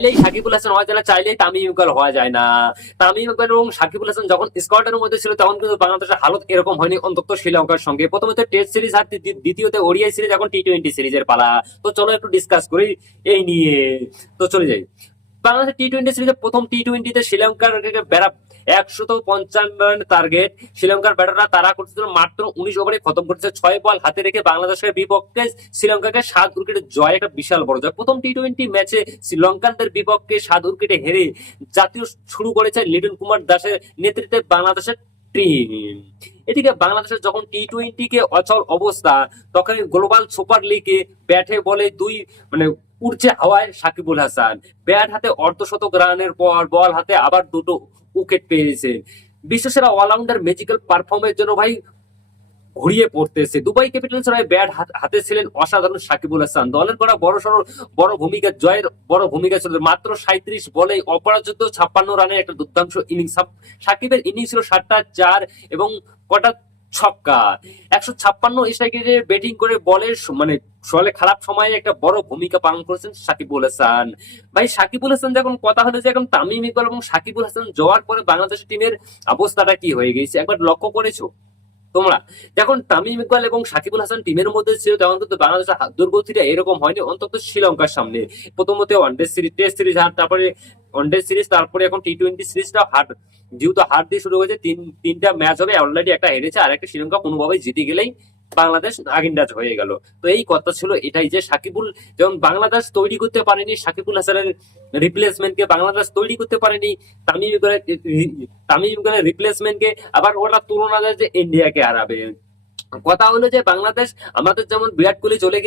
সাকিবুল হাসান হওয়া যায় না, চাইলেই তামিম ইকবাল হওয়া যায় না। তামিম ইকবাল এবং সাকিবুল হাসান যখন স্কোয়াডের মধ্যে ছিল তখন কিন্তু বাংলাদেশের হালত এরকম হয়নি, অন্তত শ্রীলঙ্কার সঙ্গে। প্রথমত টেস্ট সিরিজ আর দ্বিতীয়তে ওডিআই সিরিজ, এখন টি-20 সিরিজের পালা। তো চলো একটু ডিসকাস করি এই নিয়ে। তো চলে যাই বাংলাদেশের টি-20 সিরিজে। প্রথম টি-20তে শ্রীলঙ্কার বেড়া 155 রান টার্গেট। শ্রীলঙ্কার ব্যাটাররা তারা করতেছিল মাত্র 19 ওভারে খতম করতেছে 6 বল হাতে রেখে বাংলাদেশের বিপক্ষে শ্রীলঙ্কাকে 7 উইকেটে জয়, একটা বিশাল বড় জয়। প্রথম টি-20 ম্যাচে শ্রীলঙ্কানদের বিপক্ষে 7 উইকেটে হেরে জাতীয় শুরু করেছে লিটন কুমার দাসের নেতৃত্বে বাংলাদেশের টিম। এদিকে বাংলাদেশের যখন টি-20 কে অচল অবস্থা, তখন গ্লোবাল সুপার লিগে ব্যাটে বলে দুই মানে উড়ছে হাওয়ায় সাকিবুল হাসান। ব্যাট হাতে অর্ধশতক রানের পর বল হাতে আবার দুটো উইকেট পেয়েছে। বিশ্বসেরা অলরাউন্ডার ম্যাজিক্যাল পারফর্মের জন্য ভাই ঘুরিয়ে পড়তেছে। দুবাই ক্যাপিটালস এর ব্যাট হাতে ছিলেন অসাধারণ সাকিবুল হাসান। দলের করা বড় ভূমিকা, জয়ের বড় ভূমিকা ছিল। মাত্র 37 বলে অপরাজিত 56 রানের একটা দুর্দান্ত ইনিংস। সাকিবের ইনিংস ছিল 7টা 4 এবং কটা ছক্কা। 156 স্ট্রাইকে ব্যাটিং করে বলের ফলে খারাপ সময়ে একটা বড় ভূমিকা পালন করেছেন সাকিবুল হাসান। ভাই সাকিবুল হাসান যখন কথা হলো যে এখন তামিম ইকবাল এবং সাকিবুল হাসান যাওয়ার পরে বাংলাদেশ টিমের অবস্থাটা কি হয়ে গেছে একবার লক্ষ্য করেছো তোমরা? যখন তামিম ইকবাল এবং সাকিবুল হাসান টিমের মধ্যে ছিল তখন কিন্তু বাংলাদেশের দুর্গতিটা এরকম হয়নি, অন্তত শ্রীলঙ্কার সামনে। প্রথমত ওয়ানডে সিরিজ, টেস্ট সিরিজ হার, তারপরে ওয়ানডে সিরিজ, তারপরে এখন টি-20 সিরিজটা হার। যেহেতু হার দিয়ে শুরু হয়েছে, তিনটা ম্যাচ হবে, অলরেডি একটা হেরেছে আর একটা শ্রীলঙ্কা কোনোভাবে জিতে গেলেই বাংলাদেশ আগিন্দাজ হয়ে গেল। তো এই কথা ছিল এটাই যে সাকিবুল যেমন বাংলাদেশ তৈরি করতে পারেনি, সাকিবুল হাসানের রিপ্লেসমেন্টকে বাংলাদেশ তৈরি করতে পারেনি, তামিম ইকবালের রিপ্লেসমেন্টকে আবার ওরা তুলনা দেয় যে ইন্ডিয়াকে হারাবে। কথা হলো যে বাংলাদেশ, আমাদের যেমন বিরাট কোহলি চলে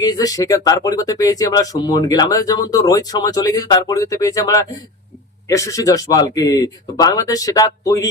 গিয়েছে, সেখানে তার পরিবর্তে পেয়েছি আমরা শুভমন গিল। আমাদের যেমন তো রোহিত শর্মা চলে গেছে, তার পরিবর্তে পেয়েছি আমরা যশস্বী জয়সওয়ালকে। তো বাংলাদেশ সেটা তৈরি